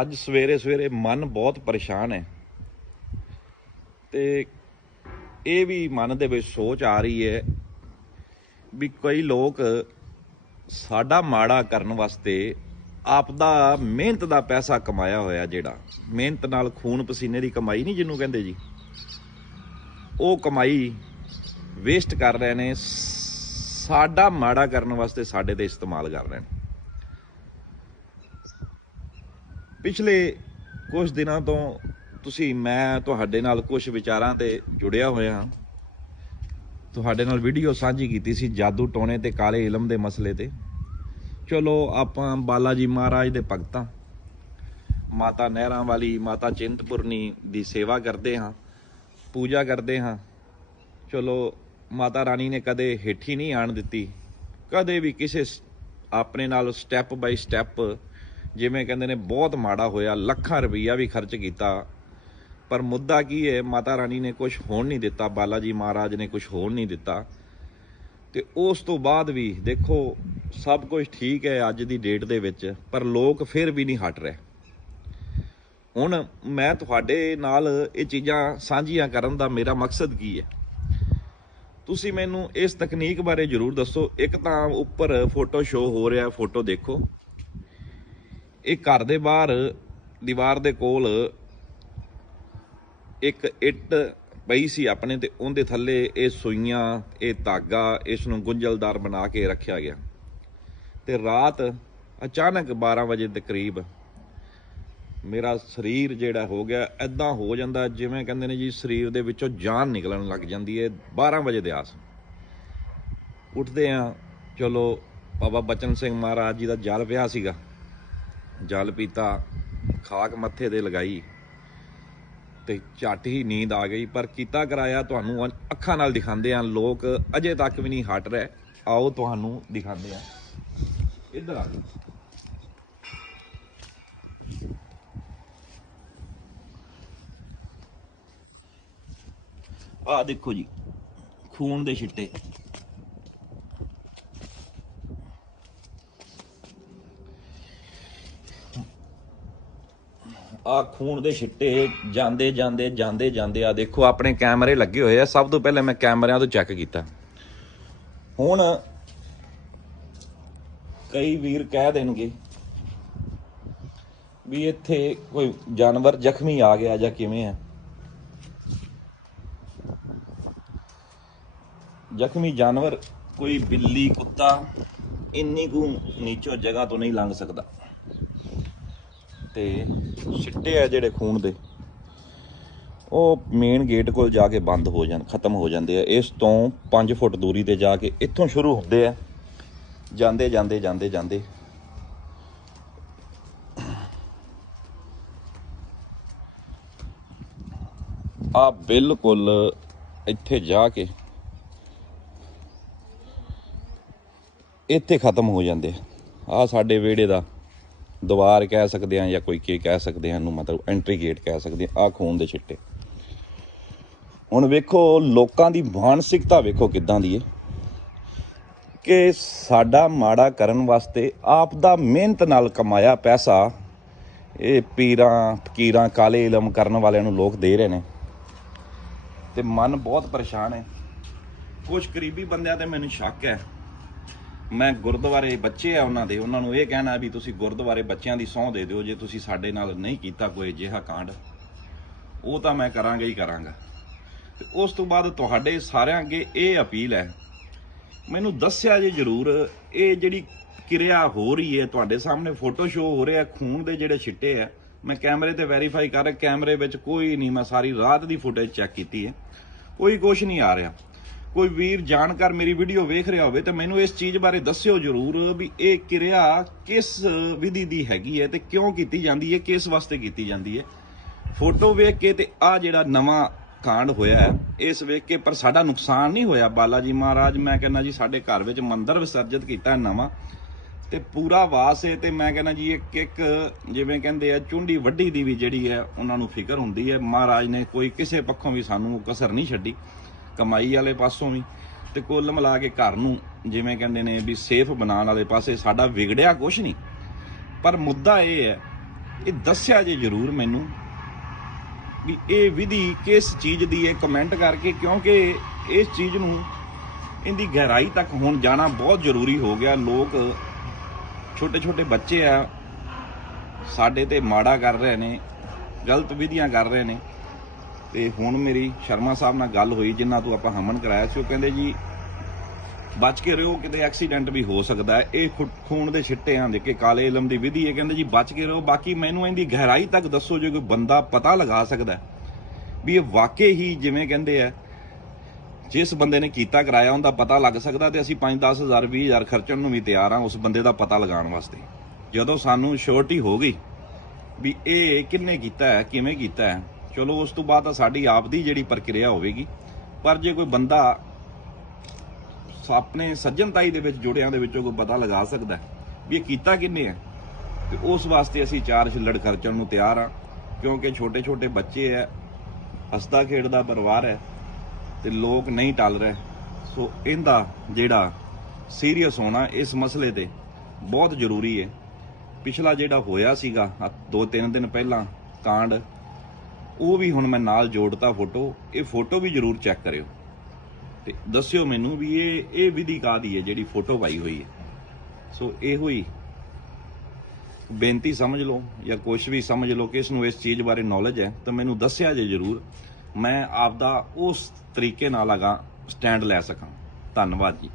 ਅੱਜ ਸਵੇਰੇ ਸਵੇਰੇ ਮਨ ਬਹੁਤ ਪਰੇਸ਼ਾਨ ਹੈ। ਤੇ ਇਹ ਵੀ ਮਨ ਦੇ ਵਿੱਚ ਸੋਚ ਆ ਰਹੀ ਹੈ ਵੀ ਕਈ ਲੋਕ ਸਾਡਾ ਮਾੜਾ ਕਰਨ ਵਾਸਤੇ ਆਪ ਦਾ ਮਿਹਨਤ ਦਾ ਪੈਸਾ ਕਮਾਇਆ ਹੋਇਆ ਜਿਹੜਾ। ਮਿਹਨਤ ਨਾਲ ਖੂਨ ਪਸੀਨੇ ਦੀ ਕਮਾਈ ਨਹੀਂ ਜਿਹਨੂੰ ਕਹਿੰਦੇ ਜੀ। ਉਹ ਕਮਾਈ ਵੇਸਟ ਕਰ ਰਹੇ ਨੇ। ਸਾਡਾ ਮਾੜਾ ਕਰਨ ਵਾਸਤੇ ਸਾਡੇ ਤੇ ਇਸਤੇਮਾਲ ਕਰ ਰਹੇ ਨੇ। ਪਿਛਲੇ ਕੁਝ ਦਿਨਾਂ ਤੋਂ ਤੁਸੀਂ, ਮੈਂ ਤੁਹਾਡੇ ਨਾਲ ਕੁਝ ਵਿਚਾਰਾਂ ਤੇ ਜੁੜਿਆ ਹੋਇਆ ਹਾਂ। ਤੁਹਾਡੇ ਨਾਲ ਵੀਡੀਓ ਸਾਂਝੀ ਕੀਤੀ ਸੀ ਜਾਦੂ ਟੋਣੇ ਤੇ ਕਾਲੇ ਇਲਮ ਦੇ ਮਸਲੇ ਤੇ। ਚਲੋ ਆਪਾਂ ਬਾਲਾ ਜੀ ਮਹਾਰਾਜ ਦੇ ਭਗਤਾਂ, ਮਾਤਾ ਨਹਿਰਾਂ ਵਾਲੀ ਮਾਤਾ ਚਿੰਤਪੁਰਨੀ ਦੀ ਸੇਵਾ ਕਰਦੇ ਹਾਂ, ਪੂਜਾ ਕਰਦੇ ਹਾਂ। ਚਲੋ ਮਾਤਾ ਰਾਣੀ ਨੇ ਕਦੇ ਹੇਠੀ ਨਹੀਂ ਆਣ ਦਿੱਤੀ, ਕਦੇ ਵੀ ਕਿਸੇ ਆਪਣੇ ਨਾਲ ਸਟੈਪ ਬਾਈ ਸਟੈਪ ਜਿਵੇਂ ਕਹਿੰਦੇ ਨੇ, ਬਹੁਤ ਮਾੜਾ ਹੋਇਆ, ਲੱਖਾਂ ਰੁਪਈਆ ਵੀ ਖਰਚ ਕੀਤਾ। ਪਰ ਮੁੱਦਾ ਕੀ ਹੈ, ਮਾਤਾ ਰਾਣੀ ਨੇ ਕੁਝ ਹੋਣ ਨਹੀਂ ਦਿੱਤਾ ਬਾਲਾ ਜੀ ਮਹਾਰਾਜ ਨੇ ਕੁਝ ਹੋਣ ਨਹੀਂ ਦਿੱਤਾ। ਤੇ ਉਸ ਤੋਂ ਬਾਅਦ ਵੀ ਦੇਖੋ, ਸਭ ਕੁਝ ਠੀਕ ਹੈ ਅੱਜ ਦੀ ਡੇਟ ਦੇ ਵਿੱਚ, ਪਰ ਲੋਕ ਫਿਰ ਵੀ ਨਹੀਂ ਹਟ ਰਹੇ। ਹੁਣ ਮੈਂ ਤੁਹਾਡੇ ਨਾਲ ਇਹ ਚੀਜ਼ਾਂ ਸਾਂਝੀਆਂ ਕਰਨ ਦਾ ਮੇਰਾ ਮਕਸਦ ਕੀ ਹੈ? ਤੁਸੀਂ ਮੈਨੂੰ ਇਸ ਤਕਨੀਕ ਬਾਰੇ ਜਰੂਰ ਦੱਸੋ। ਇੱਕ ਤਾਂ ਉੱਪਰ ਫੋਟੋ ਸ਼ੋ ਹੋ ਰਿਹਾ ਫੋਟੋ ਦੇਖੋ। ਇਹ ਘਰ ਦੇ ਬਾਹਰ, ਦੀਵਾਰ ਦੇ ਕੋਲ ਇੱਕ ਇੱਟ ਪਈ ਸੀ ਆਪਣੇ ਤੇ ਉਹਦੇ ਥੱਲੇ ਇਹ ਸੂਈਆਂ, ਇਹ ਧਾਗਾ ਇਸ ਨੂੰ ਗੁੰਝਲਦਾਰ ਬਣਾ ਕੇ ਰੱਖਿਆ ਗਿਆ। ਤੇ ਰਾਤ ਅਚਾਨਕ 12 ਵਜੇ ਦੇ ਕਰੀਬ ਮੇਰਾ ਸਰੀਰ ਜਿਹੜਾ ਹੋ ਗਿਆ ਐਦਾਂ ਹੋ ਜਾਂਦਾ ਜਿਵੇਂ ਕਹਿੰਦੇ ਨੇ ਜੀ ਸਰੀਰ ਦੇ ਵਿੱਚੋਂ ਜਾਨ ਨਿਕਲਣ ਲੱਗ ਜਾਂਦੀ ਹੈ 12 ਵਜੇ ਦੇ ਆਸ। ਉੱਠਦੇ ਆ, ਚਲੋ ਬਾਬਾ ਬਚਨ ਸਿੰਘ ਮਹਾਰਾਜ ਜੀ ਦਾ ਜਲ ਪਿਆ ਸੀਗਾ। ਜਲ ਪੀਤਾ, ਖਾਕ ਮੱਥੇ ਤੇ ਲਗਾਈ ਤੇ ਝੱਟ ਹੀ ਨੀਂਦ ਆ ਗਈ। ਪਰ ਕੀਤਾ ਕਰਾਇਆ ਤੁਹਾਨੂੰ ਅੱਖਾਂ ਨਾਲ ਦਿਖਾਉਂਦੇ ਆ ਲੋਕ ਅਜੇ ਤੱਕ ਵੀ ਨਹੀਂ ਹਟ ਰਹੇ। ਆਓ ਤੁਹਾਨੂੰ ਦਿਖਾਉਂਦੇ ਆ ਇੱਧਰ ਆ ਜਾਓ। ਆ ਦੇਖੋ ਜੀ, ਖੂਨ ਦੇ ਛਿੱਟੇ। ਆ ਖੂਨ ਦੇ ਛਿੱਟੇ ਜਾਂਦੇ ਜਾਂਦੇ ਜਾਂਦੇ ਜਾਂਦੇ। ਆ ਦੇਖੋ, ਆਪਣੇ ਕੈਮਰੇ ਲੱਗੇ ਹੋਏ ਆ। ਸਭ ਤੋਂ ਪਹਿਲਾਂ ਮੈਂ ਕੈਮਰਿਆਂ ਤੋਂ ਚੈੱਕ ਕੀਤਾ। ਹੁਣ ਕਈ ਵੀਰ ਕਹਿ ਦੇਣਗੇ ਵੀ ਇੱਥੇ ਕੋਈ ਜਾਨਵਰ ਜ਼ਖਮੀ ਆ ਗਿਆ ਜਾਂ ਕਿਵੇਂ ਆ। ਜ਼ਖਮੀ ਜਾਨਵਰ, ਕੋਈ ਬਿੱਲੀ, ਕੁੱਤਾ, ਇੰਨੀ ਕੁ ਨੀਚੋ ਜਗ੍ਹਾ ਤੋਂ ਨਹੀਂ ਲੰਘ ਸਕਦਾ। ਤੇ ਸਿੱਟੇ ਆ ਜਿਹੜੇ ਖੂਨ ਦੇ, ਉਹ ਮੇਨ ਗੇਟ ਕੋਲ ਜਾ ਕੇ ਬੰਦ ਹੋ ਜਾਣ ਖਤਮ ਹੋ ਜਾਂਦੇ ਆ। ਇਸ ਤੋਂ 5 ਫੁੱਟ ਦੂਰੀ ਤੇ ਜਾ ਕੇ ਇੱਥੋਂ ਸ਼ੁਰੂ ਹੁੰਦੇ ਆ। ਜਾਂਦੇ ਜਾਂਦੇ ਜਾਂਦੇ ਜਾਂਦੇ। ਆ ਬਿਲਕੁਲ ਇੱਥੇ ਜਾ ਕੇ ਇੱਥੇ ਖਤਮ ਹੋ ਜਾਂਦੇ ਆ ਸਾਡੇ ਵਿਹੜੇ ਦਾ ਦੀਵਾਰ ਕਹਿ ਸਕਦੇ ਆ ਜਾਂ ਕੋਈ ਕੀ ਕਹਿ ਸਕਦੇ ਆ ਇਹਨੂੰ ਮਤਲਬ ਐਂਟਰੀ ਗੇਟ ਕਹਿ ਸਕਦੇ ਆ ਆ ਖੂਨ ਦੇ ਛਿੱਟੇ ਹੁਣ ਵੇਖੋ, ਲੋਕਾਂ ਦੀ ਮਾਨਸਿਕਤਾ ਵੇਖੋ ਕਿੱਦਾਂ ਦੀ ਹੈ ਕਿ ਸਾਡਾ ਮਾੜਾ ਕਰਨ ਵਾਸਤੇ ਆਪ ਦਾ ਮਿਹਨਤ ਨਾਲ ਕਮਾਇਆ ਪੈਸਾ ਇਹ ਪੀਰਾਂ, ਫਕੀਰਾਂ, ਕਾਲੇ ਇਲਮ ਕਰਨ ਵਾਲਿਆਂ ਨੂੰ ਲੋਕ ਦੇ ਰਹੇ ਨੇ। ਤੇ ਮਨ ਬਹੁਤ ਪਰੇਸ਼ਾਨ ਹੈ। ਕੁਝ ਕਰੀਬੀ ਬੰਦਿਆਂ ਤੇ ਮੈਨੂੰ ਸ਼ੱਕ ਹੈ। ਮੈਂ ਗੁਰਦੁਆਰੇ ਬੱਚੇ ਆ ਉਹਨਾਂ ਦੇ, ਉਹਨਾਂ ਨੂੰ ਇਹ ਕਹਿਣਾ ਵੀ ਤੁਸੀਂ ਗੁਰਦੁਆਰੇ ਬੱਚਿਆਂ ਦੀ ਸਹੁੰ ਦੇ ਦਿਓ ਜੇ ਤੁਸੀਂ ਸਾਡੇ ਨਾਲ ਨਹੀਂ ਕੀਤਾ ਕੋਈ ਅਜਿਹਾ ਕਾਂਡ। ਉਹ ਤਾਂ ਮੈਂ ਕਰਾਂਗਾ ਹੀ ਕਰਾਂਗਾ। ਤੇ ਉਸ ਤੋਂ ਬਾਅਦ ਤੁਹਾਡੇ ਸਾਰਿਆਂ ਅੱਗੇ ਇਹ ਅਪੀਲ ਹੈ, ਮੈਨੂੰ ਦੱਸਿਆ ਜੇ ਜਰੂਰ, ਇਹ ਜਿਹੜੀ ਕਿਰਿਆ ਹੋ ਰਹੀ ਹੈ, ਤੁਹਾਡੇ ਸਾਹਮਣੇ ਫੋਟੋ ਸ਼ੋ ਹੋ ਰਿਹਾ, ਖੂਨ ਦੇ ਜਿਹੜੇ ਛਿੱਟੇ ਆ, ਮੈਂ ਕੈਮਰੇ ਤੇ ਵੈਰੀਫਾਈ ਕਰ ਕੈਮਰੇ ਵਿੱਚ ਕੋਈ ਨਹੀਂ, ਮੈਂ ਸਾਰੀ ਰਾਤ ਦੀ ਫੁਟੇਜ ਚੈੱਕ ਕੀਤੀ ਹੈ, ਕੋਈ ਕੁਝ ਨਹੀਂ ਆ ਰਿਹਾ। ਕੋਈ ਵੀਰ ਜਾਣਕਾਰ ਮੇਰੀ ਵੀਡੀਓ ਵੇਖ ਰਿਹਾ ਹੋਵੇ ਤਾਂ ਮੈਨੂੰ ਇਸ ਚੀਜ਼ ਬਾਰੇ ਦੱਸਿਓ ਜਰੂਰ ਵੀ ਇਹ ਕਿਰਿਆ ਕਿਸ ਵਿਧੀ ਦੀ ਹੈਗੀ ਹੈ ਤੇ ਕਿਉਂ ਕੀਤੀ ਜਾਂਦੀ ਹੈ, ਕਿਸ ਵਾਸਤੇ ਕੀਤੀ ਜਾਂਦੀ ਹੈ। ਫੋਟੋ ਵੇਖ ਕੇ ਤੇ ਆ ਜਿਹੜਾ ਨਵਾਂ ਕਾਂਡ ਹੋਇਆ ਹੈ, ਇਸ ਵੇਖ ਕੇ ਪਰ ਸਾਡਾ ਨੁਕਸਾਨ ਨਹੀਂ ਹੋਇਆ। ਬਾਲਾ ਜੀ ਮਹਾਰਾਜ, ਮੈਂ ਕਹਿੰਦਾ ਜੀ ਸਾਡੇ ਘਰ ਵਿੱਚ ਮੰਦਿਰ ਵਿਸਰਜਿਤ ਕੀਤਾ ਨਵਾਂ ਤੇ ਪੂਰਾ ਵਾਸ ਹੈ ਤੇ ਮੈਂ ਕਹਿੰਦਾ ਜੀ ਇੱਕ ਇੱਕ ਜਿਵੇਂ ਕਹਿੰਦੇ ਆ, ਚੁੰਡੀ ਵੱਡੀ ਦੀ ਵੀ ਜਿਹੜੀ ਹੈ, ਉਹਨਾਂ ਨੂੰ ਫਿਕਰ ਹੁੰਦੀ ਹੈ। ਮਹਾਰਾਜ ਨੇ ਕੋਈ ਕਿਸੇ ਪੱਖੋਂ ਵੀ ਸਾਨੂੰ ਕਸਰ ਨਹੀਂ ਛੱਡੀ। ਕਮਾਈ ਵਾਲੇ ਪਾਸੋਂ ਵੀ ਤੇ ਕੁੱਲ ਮਿਲਾ ਕੇ ਘਰ ਨੂੰ ਜਿਵੇਂ ਕਹਿੰਦੇ ਨੇ ਵੀ ਸੇਫ ਬਣਾਉਣ ਵਾਲੇ ਪਾਸੇ ਸਾਡਾ ਵਿਗੜਿਆ ਕੁਛ ਨਹੀਂ। ਪਰ ਮੁੱਦਾ ਇਹ ਹੈ, ਇਹ ਦੱਸਿਆ ਜੇ ਜ਼ਰੂਰ ਮੈਨੂੰ ਵੀ ਇਹ ਵਿਧੀ ਕਿਸ ਚੀਜ਼ ਦੀ ਹੈ ਕਮੈਂਟ ਕਰਕੇ ਕਿਉਂਕਿ ਇਸ ਚੀਜ਼ ਨੂੰ ਇਹਦੀ ਗਹਿਰਾਈ ਤੱਕ ਹੁਣ ਜਾਣਾ ਬਹੁਤ ਜ਼ਰੂਰੀ ਹੋ ਗਿਆ। ਲੋਕ ਛੋਟੇ ਛੋਟੇ ਬੱਚੇ ਆ, ਸਾਡੇ ਤੇ ਮਾੜਾ ਕਰ ਰਹੇ ਨੇ, ਗਲਤ ਵਿਧੀਆਂ ਕਰ ਰਹੇ ਨੇ। ਤੇ ਹੁਣ ਮੇਰੀ ਸ਼ਰਮਾ ਸਾਹਿਬ ਨਾਲ ਗੱਲ ਹੋਈ, ਜਿਨ੍ਹਾਂ ਤੋਂ ਆਪਾਂ ਹਮਨ ਕਰਾਇਆ ਸੀ, ਉਹ ਕਹਿੰਦੇ ਜੀ, ਬਚ ਕੇ ਰਹੋ, ਕਿਤੇ ਐਕਸੀਡੈਂਟ ਵੀ ਹੋ ਸਕਦਾ ਹੈ। ਇਹ ਖੁ- ਖੂਨ ਦੇ ਛਿੱਟੇ ਆਂ ਦੇ ਕੇ ਕਾਲੇ ਇਲਮ ਦੀ ਵਿਧੀ ਹੈ, ਕਹਿੰਦੇ ਜੀ, ਬਚ ਕੇ ਰਹੋ। ਬਾਕੀ ਮੈਨੂੰ ਇਹਦੀ ਗਹਿਰਾਈ ਤੱਕ ਦੱਸੋ, ਜੇ ਕੋਈ ਬੰਦਾ ਪਤਾ ਲਗਾ ਸਕਦਾ ਵੀ ਇਹ ਵਾਕਈ ਹੀ ਜਿਵੇਂ ਕਹਿੰਦੇ ਆ, ਜਿਸ ਬੰਦੇ ਨੇ ਕੀਤਾ ਕਰਾਇਆ, ਉਹਦਾ ਪਤਾ ਲੱਗ ਸਕਦਾ ਤੇ ਅਸੀਂ 5-10 ਹਜ਼ਾਰ 20 ਹਜ਼ਾਰ ਖਰਚਣ ਨੂੰ ਵੀ ਤਿਆਰ ਆ ਉਸ ਬੰਦੇ ਦਾ ਪਤਾ ਲਗਾਉਣ ਵਾਸਤੇ। ਜਦੋਂ ਸਾਨੂੰ ਸ਼ੋਰਟੀ ਹੋ ਗਈ ਵੀ ਇਹ ਕਿੰਨੇ ਕੀਤਾ ਹੈ, ਕਿਵੇਂ ਕੀਤਾ ਹੈ ਚਲੋ ਉਸ ਤੋਂ ਬਾਅਦ ਤਾਂ ਸਾਡੀ ਆਪ ਦੀ ਜਿਹੜੀ ਪ੍ਰਕਿਰਿਆ ਹੋਵੇਗੀ। ਪਰ ਜੇ ਕੋਈ ਬੰਦਾ ਆਪਣੇ ਸੱਜਣਤਾਈ ਦੇ ਵਿੱਚ, ਜੁੜਿਆਂ ਦੇ ਵਿੱਚੋਂ ਕੋਈ ਪਤਾ ਲਗਾ ਸਕਦਾ ਵੀ ਇਹ ਕੀਤਾ ਕਿੰਨੇ ਹੈ ਤੇ ਉਸ ਵਾਸਤੇ ਅਸੀਂ ਚਾਰ ਛਿੱਲੜ ਖਰਚਣ ਨੂੰ ਤਿਆਰ ਆ ਕਿਉਂਕਿ ਛੋਟੇ ਛੋਟੇ ਬੱਚੇ ਹੈ ਹੱਸਦਾ, ਖੇਡਦਾ, ਪਰਿਵਾਰ ਹੈ, ਤੇ ਲੋਕ ਨਹੀਂ ਟਲ ਰਹੇ। ਸੋ ਇਹਦਾ ਜਿਹੜਾ ਸੀਰੀਅਸ ਹੋਣਾ ਇਸ ਮਸਲੇ ਤੇ ਬਹੁਤ ਜ਼ਰੂਰੀ ਹੈ। ਪਿਛਲਾ ਜਿਹੜਾ ਹੋਇਆ ਸੀਗਾ, ਆਹ ਦੋ ਤਿੰਨ ਦਿਨ ਪਹਿਲਾਂ ਕਾਂਡ ਉਹ ਵੀ ਹੁਣ ਮੈਂ ਨਾਲ ਜੋੜਤਾ ਫੋਟੋ, ਇਹ ਫੋਟੋ ਵੀ ਜ਼ਰੂਰ ਚੈੱਕ ਕਰਿਓ। ਤੇ ਦੱਸਿਓ ਮੈਨੂੰ ਵੀ ਇਹ ਇਹ ਵਿਧੀ ਕਾਦੀ ਹੈ ਜਿਹੜੀ ਫੋਟੋ ਪਾਈ ਹੋਈ ਹੈ। ਸੋ ਇਹੋ ਹੀ ਬੇਨਤੀ ਸਮਝ ਲਓ ਜਾਂ ਕੁਝ ਵੀ ਸਮਝ ਲਓ ਕਿ ਇਸ ਨੂੰ ਇਸ ਚੀਜ਼ ਬਾਰੇ ਨੌਲੇਜ ਹੈ, ਤਾਂ ਮੈਨੂੰ ਦੱਸਿਆ ਜੇ ਜ਼ਰੂਰ, ਮੈਂ ਆਪਦਾ ਉਸ ਤਰੀਕੇ ਨਾਲ ਅਗਾ ਸਟੈਂਡ ਲੈ ਸਕਾਂ। ਧੰਨਵਾਦ ਜੀ।